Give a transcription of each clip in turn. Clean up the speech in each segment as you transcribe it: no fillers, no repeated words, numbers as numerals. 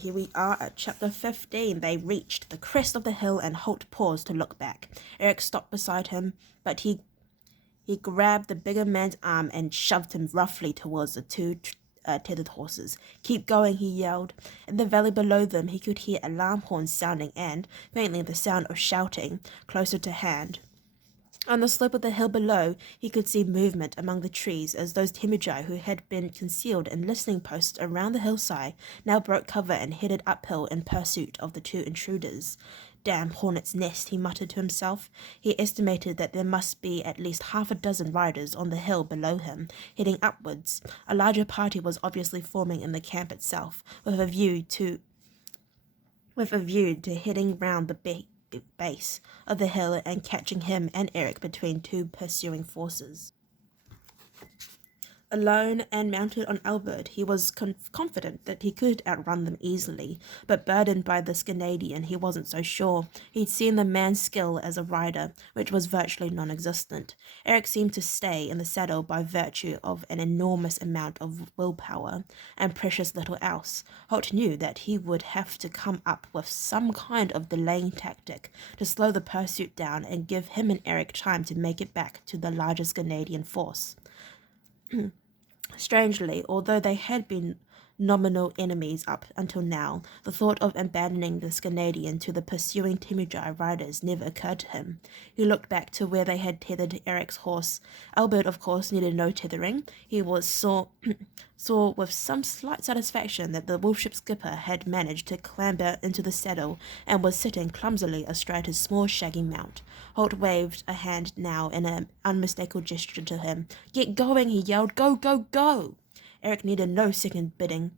Here we are at chapter 15. They reached the crest of the hill and Holt paused to look back. Eric stopped beside him, but he grabbed the bigger man's arm and shoved him roughly towards the two tethered horses. "Keep going," he yelled. In the valley below them, he could hear alarm horns sounding and, faintly, the sound of shouting closer to hand. On the slope of the hill below, he could see movement among the trees as those Temujai who had been concealed in listening posts around the hillside now broke cover and headed uphill in pursuit of the two intruders. "Damn hornet's nest," he muttered to himself. He estimated that there must be at least half a dozen riders on the hill below him, heading upwards. A larger party was obviously forming in the camp itself, with a view to heading round the base of the hill and catching him and Eric between two pursuing forces. Alone and mounted on Albert, he was confident that he could outrun them easily, but burdened by this Canadian, he wasn't so sure. He'd seen the man's skill as a rider, which was virtually non-existent. Eric seemed to stay in the saddle by virtue of an enormous amount of willpower, and precious little else. Holt knew that he would have to come up with some kind of delaying tactic to slow the pursuit down and give him and Eric time to make it back to the largest Canadian force. Strangely, although they had been nominal enemies up until now, the thought of abandoning this Canadian to the pursuing Temujai riders never occurred to him. He looked back to where they had tethered Eric's horse. Albert, of course, needed no tethering. He saw with some slight satisfaction that the wolf-ship skipper had managed to clamber into the saddle and was sitting clumsily astride his small shaggy mount. Holt waved a hand now in an unmistakable gesture to him. "Get going," he yelled. "Go, go, go!" Eric needed no second bidding.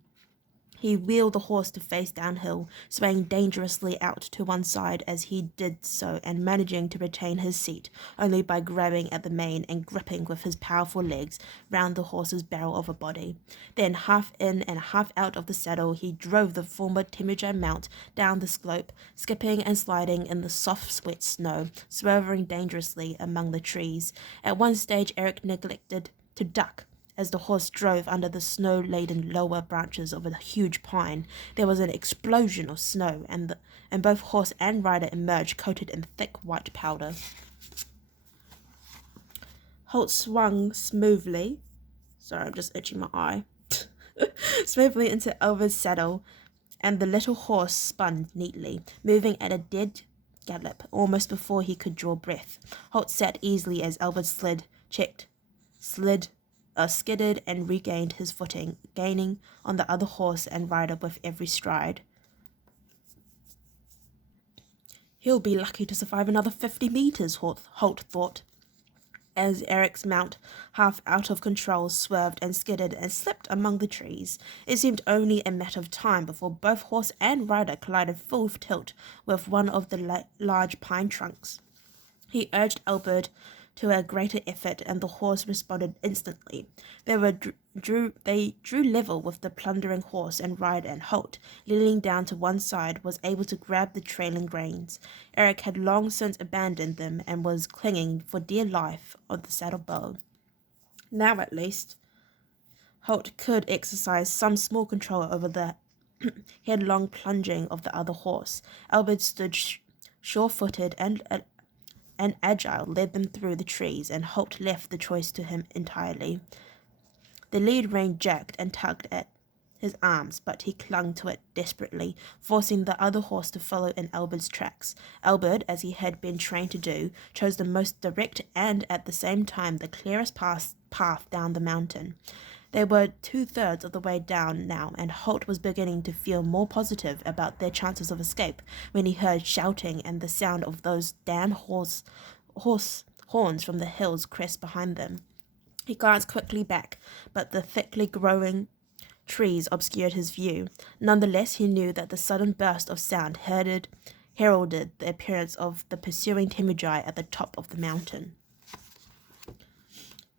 He wheeled the horse to face downhill, swaying dangerously out to one side as he did so and managing to retain his seat only by grabbing at the mane and gripping with his powerful legs round the horse's barrel of a body. Then, half in and half out of the saddle, he drove the former Temujai mount down the slope, skipping and sliding in the soft, wet snow, swerving dangerously among the trees. At one stage, Eric neglected to duck as the horse drove under the snow-laden lower branches of a huge pine. There was an explosion of snow, and both horse and rider emerged coated in thick white powder. Holt swung smoothly. Sorry, I'm just itching my eye. Smoothly into Elva's saddle, and the little horse spun neatly, moving at a dead gallop almost before he could draw breath. Holt sat easily as Elva skidded and regained his footing, gaining on the other horse and rider with every stride. "He'll be lucky to survive another 50 meters, Holt thought, as Eric's mount, half out of control, swerved and skidded and slipped among the trees. It seemed only a matter of time before both horse and rider collided full tilt with one of the large pine trunks. He urged Albert to a greater effort, and the horse responded instantly. They drew level with the plundering horse and rider, and Holt, leaning down to one side, was able to grab the trailing reins. Eric had long since abandoned them and was clinging for dear life on the saddle bow. Now, at least, Holt could exercise some small control over the headlong plunging of the other horse. Albert stood sure-footed and agile, led them through the trees, and Holt left the choice to him entirely. The lead rein jerked and tugged at his arms, but he clung to it desperately, forcing the other horse to follow in Albert's tracks. Albert, as he had been trained to do, chose the most direct and, at the same time, the clearest path down the mountain. They were 2/3 of the way down now, and Holt was beginning to feel more positive about their chances of escape when he heard shouting and the sound of those damn horns from the hill's crest behind them. He glanced quickly back, but the thickly growing trees obscured his view. Nonetheless, he knew that the sudden burst of sound heralded the appearance of the pursuing Temujai at the top of the mountain.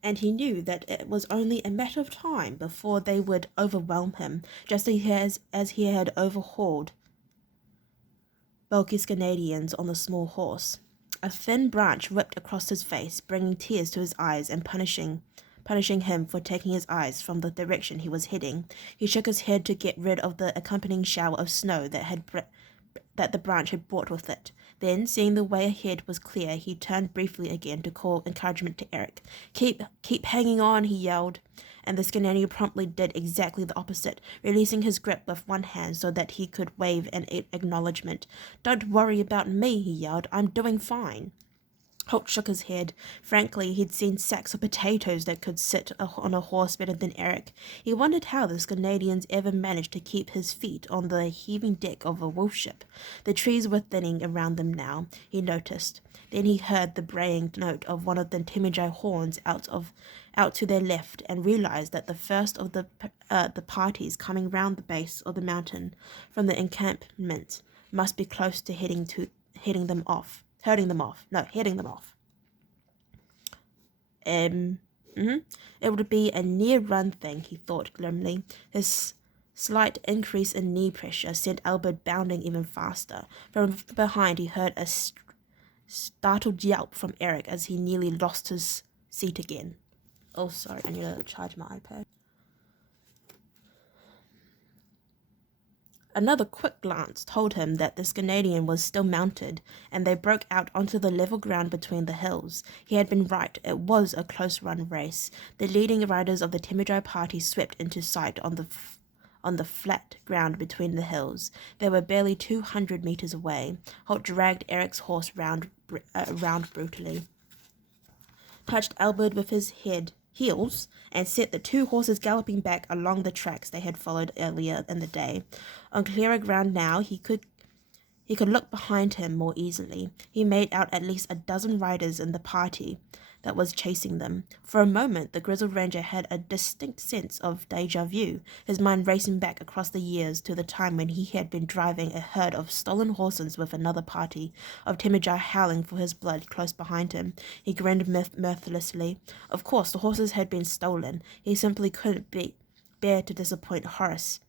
And he knew that it was only a matter of time before they would overwhelm him, just as he had overhauled bulky Canadians on the small horse. A thin branch ripped across his face, bringing tears to his eyes and punishing punishing him for taking his eyes from the direction he was heading. He shook his head to get rid of the accompanying shower of snow that the branch had brought with it. Then, seeing the way ahead was clear, he turned briefly again to call encouragement to Eric. Keep hanging on, he yelled. And the Scananian promptly did exactly the opposite, releasing his grip with one hand so that he could wave an acknowledgement. Don't worry about me, he yelled. I'm doing fine. Holt shook his head. Frankly, he'd seen sacks of potatoes that could sit on a horse better than Eric. He wondered how the Canadians ever managed to keep his feet on the heaving deck of a wolf ship. The trees were thinning around them now, he noticed. Then he heard the braying note of one of the Timijai horns out to their left, and realized that the first of the parties coming round the base of the mountain from the encampment must be close to heading them off. It would be a near-run thing, he thought grimly. His slight increase in knee pressure sent Albert bounding even faster. From behind, he heard a startled yelp from Eric as he nearly lost his seat again. Oh, sorry, I need to charge my iPad. Another quick glance told him that this Canadian was still mounted, and they broke out onto the level ground between the hills. He had been right. It was a close-run race. The leading riders of the Timijai party swept into sight on the flat ground between the hills. They were barely 200 meters away. Holt dragged Eric's horse round brutally, touched Albert with his heels, and set the two horses galloping back along the tracks they had followed earlier in the day. On clearer ground now, he could look behind him more easily. He made out at least a dozen riders in the party that was chasing them. For a moment, the grizzled ranger had a distinct sense of déjà vu, his mind racing back across the years to the time when he had been driving a herd of stolen horses with another party of Timijai howling for his blood close behind him. He grinned mirthlessly. Of course, the horses had been stolen. He simply couldn't bear to disappoint Horace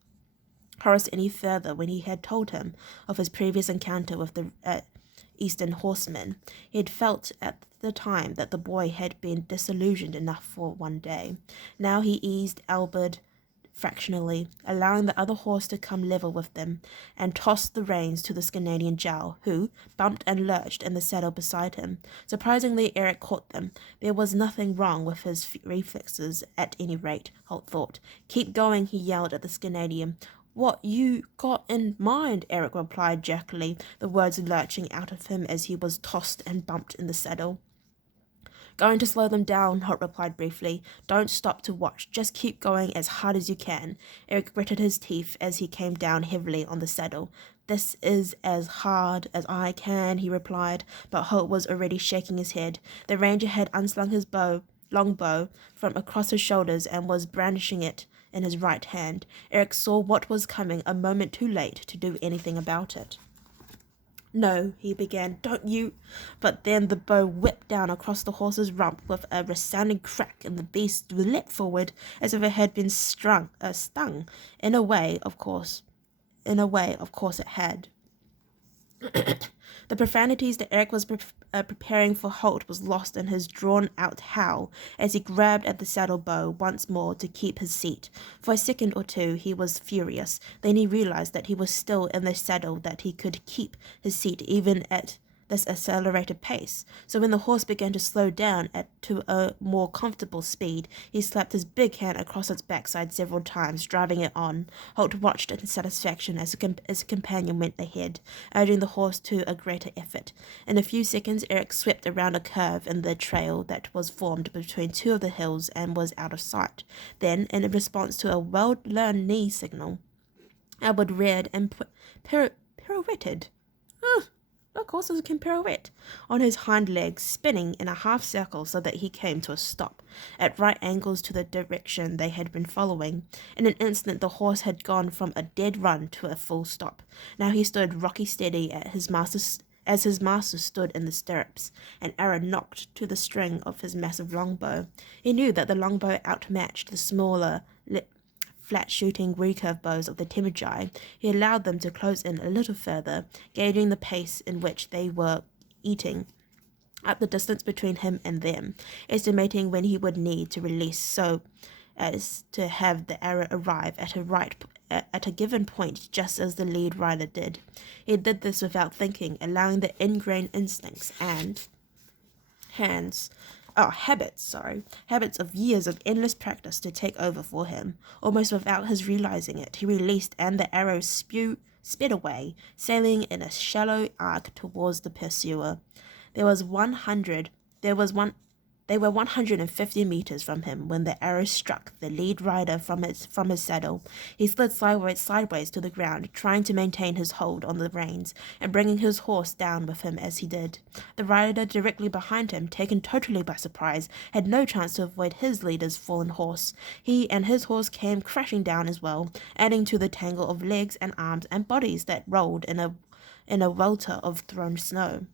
any further when he had told him of his previous encounter with the Eastern horsemen. He had felt at the time that the boy had been disillusioned enough for one day. Now he eased Albert fractionally, allowing the other horse to come level with them, and tossed the reins to the Canadian Jowl, who bumped and lurched in the saddle beside him. Surprisingly, Eric caught them. There was nothing wrong with his reflexes, at any rate, Holt thought. Keep going, he yelled at the Canadian. What you got in mind? Eric replied jerkily, the words lurching out of him as he was tossed and bumped in the saddle. Going to slow them down, Holt replied briefly. Don't stop to watch. Just keep going as hard as you can. Eric gritted his teeth as he came down heavily on the saddle. This is as hard as I can, he replied, but Holt was already shaking his head. The ranger had unslung his long bow from across his shoulders and was brandishing it in his right hand. Eric saw what was coming a moment too late to do anything about it. No, he began, don't you... But then the bow whipped down across the horse's rump with a resounding crack, and the beast leapt forward as if it had been stung. In a way, of course it had. The profanities that Eric was preparing for Holt was lost in his drawn-out howl as he grabbed at the saddle bow once more to keep his seat. For a second or two he was furious. Then he realized that he was still in the saddle, that he could keep his seat even at this accelerated pace. So when the horse began to slow down to a more comfortable speed, he slapped his big hand across its backside several times, driving it on. Holt watched in satisfaction as his companion went ahead, urging the horse to a greater effort. In a few seconds, Eric swept around a curve in the trail that was formed between two of the hills and was out of sight. Then, in response to a well-learned knee signal, Albert reared and pirouetted. Of course, it can pirouette on his hind legs, spinning in a half circle so that he came to a stop, at right angles to the direction they had been following. In an instant, the horse had gone from a dead run to a full stop. Now he stood rocky steady as his master stood in the stirrups, an arrow nocked to the string of his massive longbow. He knew that the longbow outmatched the smaller, flat-shooting recurve bows of the Timijai. He allowed them to close in a little further, gauging the pace in which they were eating. at the distance between him and them, estimating when he would need to release so as to have the arrow arrive at a given point just as the lead rider did. He did this without thinking, allowing the ingrained instincts and habits of years of endless practice to take over for him. Almost without his realizing it, he released and the arrow sped away, sailing in a shallow arc towards the pursuer. They were 150 meters from him when the arrow struck the lead rider from his saddle. He slid sideways to the ground, trying to maintain his hold on the reins and bringing his horse down with him as he did. The rider directly behind him, taken totally by surprise, had no chance to avoid his leader's fallen horse. He and his horse came crashing down as well, adding to the tangle of legs and arms and bodies that rolled in a welter of thrown snow.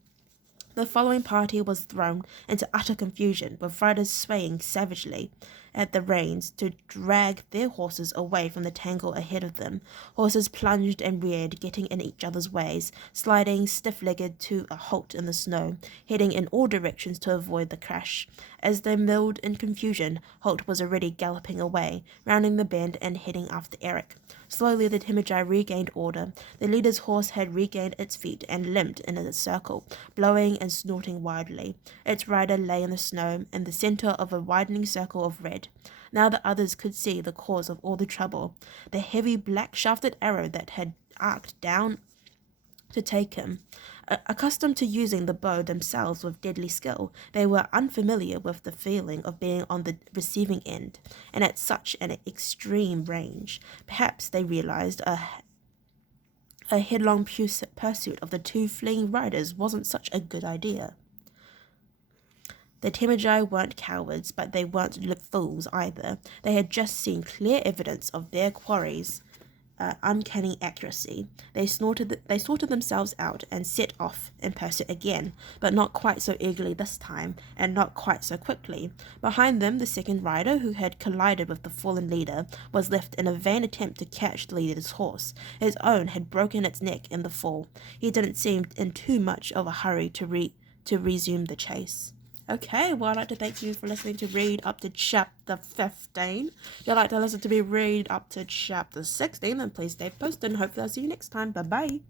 The following party was thrown into utter confusion, with riders swaying savagely at the reins to drag their horses away from the tangle ahead of them. Horses plunged and reared, getting in each other's ways, sliding stiff-legged to a halt in the snow, heading in all directions to avoid the crash. As they milled in confusion, Holt was already galloping away, rounding the bend and heading after Eric. Slowly the Timajai regained order. The leader's horse had regained its feet and limped in a circle, blowing and snorting wildly. Its rider lay in the snow, in the center of a widening circle of red. Now the others could see the cause of all the trouble, the heavy black-shafted arrow that had arced down to take him. Accustomed to using the bow themselves with deadly skill, they were unfamiliar with the feeling of being on the receiving end, and at such an extreme range. Perhaps they realized a headlong pursuit of the two fleeing riders wasn't such a good idea. The Temujai weren't cowards, but they weren't fools either. They had just seen clear evidence of their quarry's uncanny accuracy. They sorted themselves out and set off in pursuit again, but not quite so eagerly this time, and not quite so quickly. Behind them, the second rider, who had collided with the fallen leader, was left in a vain attempt to catch the leader's horse. His own had broken its neck in the fall. He didn't seem in too much of a hurry to resume the chase. Okay, well, I'd like to thank you for listening to read up to chapter 15. If you'd like to listen to me read up to chapter 16, then please stay posted, and hopefully I'll see you next time. Bye-bye.